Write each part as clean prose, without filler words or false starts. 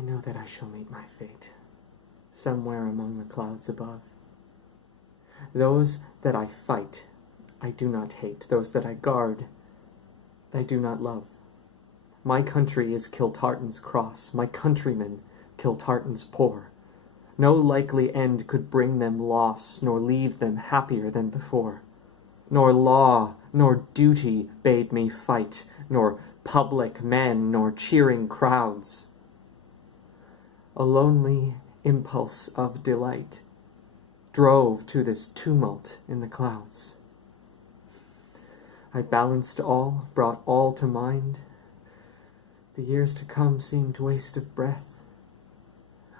I know that I shall meet my fate, somewhere among the clouds above. Those that I fight, I do not hate. Those that I guard, I do not love. My country is Kiltartan's cross, my countrymen Kiltartan's poor. No likely end could bring them loss, nor leave them happier than before. Nor law, nor duty bade me fight, nor public men, nor cheering crowds. A lonely impulse of delight drove to this tumult in the clouds. I balanced all, brought all to mind. The years to come seemed waste of breath,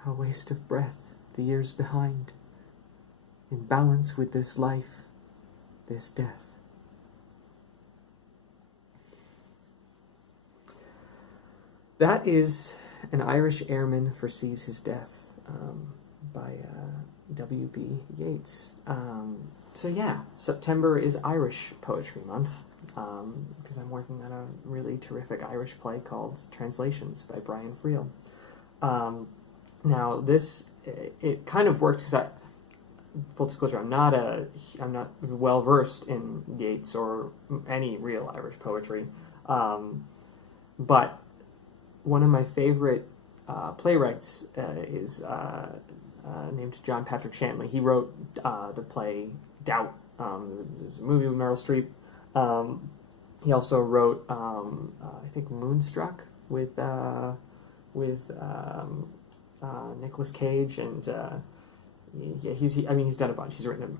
a waste of breath, the years behind, in balance with this life, this death. That is An Irish Airman Foresees His Death by W.B. Yeats. So yeah, September is Irish Poetry Month, because I'm working on a really terrific Irish play called Translations by Brian Friel. Now this, it kind of worked because full disclosure, I'm not well versed in Yeats or any real Irish poetry, but one of my favorite playwrights is named John Patrick Shanley. He wrote the play Doubt. There's a movie with Meryl Streep. He also wrote, I think, Moonstruck with Nicolas Cage, and he's done a bunch. He's written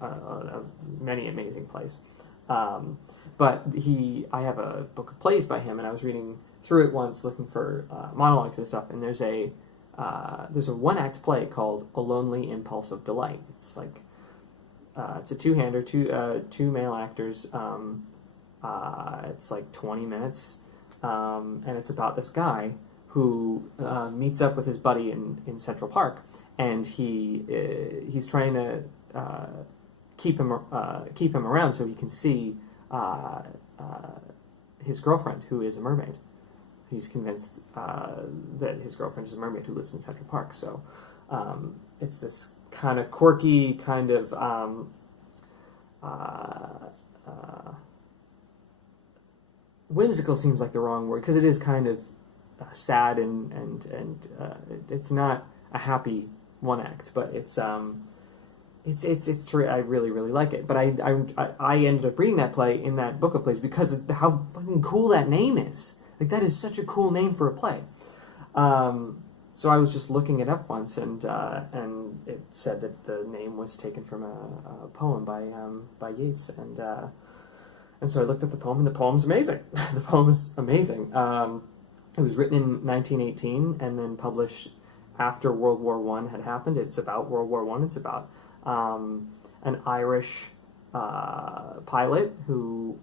many amazing plays. But I have a book of plays by him, and I was reading through it once, looking for monologues and stuff. And there's a one-act play called A Lonely Impulse of Delight. It's like it's a two-hander, two male actors. It's like 20 minutes, and it's about this guy who meets up with his buddy in Central Park, and he's trying to keep him around so he can see his girlfriend, who is a mermaid. He's convinced that his girlfriend is a mermaid who lives in Central Park. So it's this kind of quirky, kind of whimsical seems like the wrong word, because it is kind of sad and it's not a happy one act, but it's true. I really like it. But I ended up reading that play in that book of plays because of how fucking cool that name is. Like, that is such a cool name for a play. So I was just looking it up once, and it said that the name was taken from a poem by Yeats, and so I looked up the poem, and the poem's amazing. The poem is amazing. It was written in 1918 and then published after World War I had happened. It's about World War I. It's about an Irish pilot who,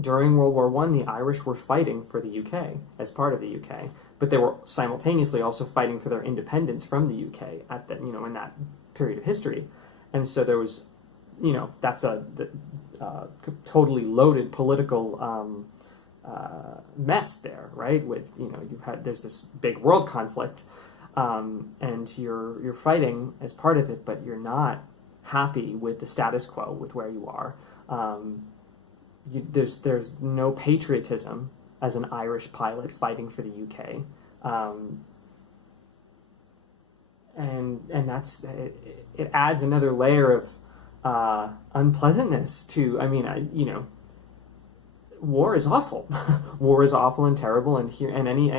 during World War I, the Irish were fighting for the UK as part of the UK, but they were simultaneously also fighting for their independence from the UK at that, in that period of history. And so there was, that's a totally loaded political mess there, right? With there's this big world conflict, and you're fighting as part of it, but you're not happy with the status quo, with where you are. There's no patriotism as an Irish pilot fighting for the UK, and that's it adds another layer of unpleasantness to. War is awful. War is awful and terrible, and any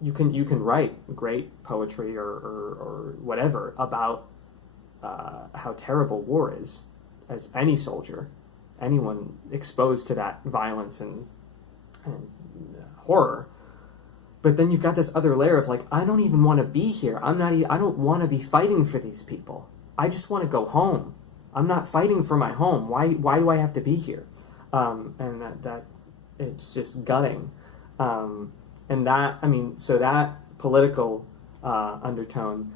you can write great poetry or whatever about how terrible war is, as any soldier, anyone exposed to that violence and horror. But then you've got this other layer of like, I don't even want to be here. I don't want to be fighting for these people. I just want to go home. I'm not fighting for my home. Why do I have to be here? And that it's just gutting. And that, so that political undertone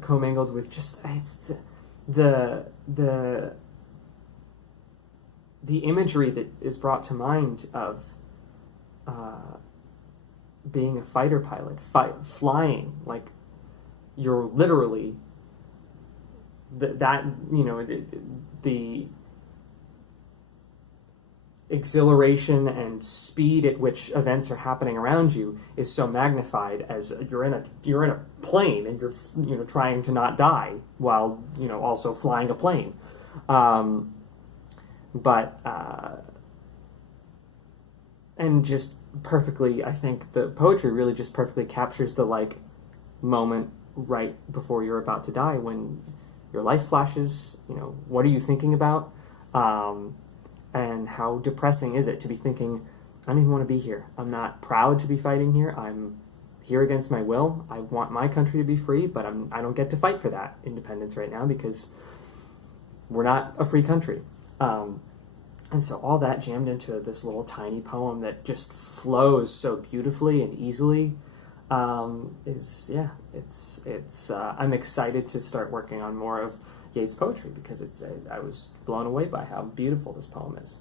commingled with just the the imagery that is brought to mind of being a fighter pilot, flying, like you're literally the exhilaration and speed at which events are happening around you is so magnified as you're in a plane and you're trying to not die while also flying a plane, and just perfectly, I think the poetry really just perfectly captures the like moment right before you're about to die when your life flashes. What are you thinking about? And how depressing is it to be thinking, I don't even want to be here. I'm not proud to be fighting here. I'm here against my will. I want my country to be free, but I don't get to fight for that independence right now because we're not a free country. And so all that jammed into this little tiny poem that just flows so beautifully and easily I'm excited to start working on more of Yeats' poetry because I was blown away by how beautiful this poem is.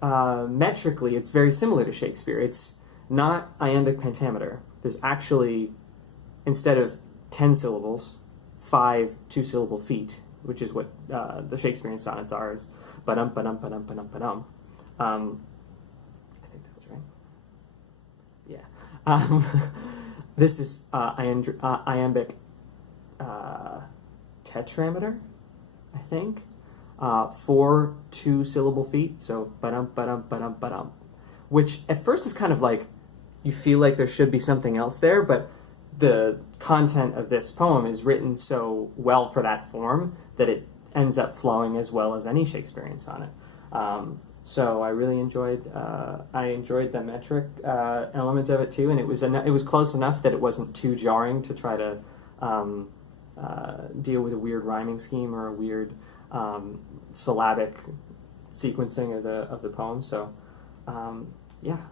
Metrically, it's very similar to Shakespeare. It's not iambic pentameter. There's actually, instead of 10 syllables, 5 two-syllable feet, which is what the Shakespearean sonnets are. Is ba-dum, ba-dum, ba-dum, ba-dum, ba-dum. I think that was right. Yeah. This is iambic tetrameter, I think. 4 two-syllable feet, so ba-dum, ba-dum, ba-dum, ba-dum. Which at first is kind of like, you feel like there should be something else there, but the content of this poem is written so well for that form that it ends up flowing as well as any Shakespearean sonnet. So I really enjoyed the metric element of it too, and it was close enough that it wasn't too jarring to try to deal with a weird rhyming scheme or a weird syllabic sequencing of the poem. So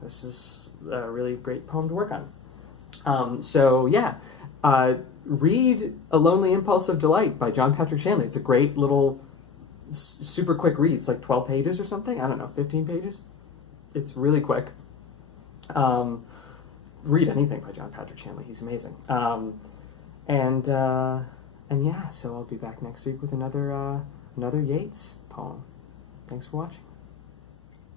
this is a really great poem to work on. Read A Lonely Impulse of Delight by John Patrick Shanley. It's a great little, super quick read. It's like 12 pages or something. I don't know, 15 pages. It's really quick. Read anything by John Patrick Shanley. He's amazing. So I'll be back next week with another Yeats poem. Thanks for watching.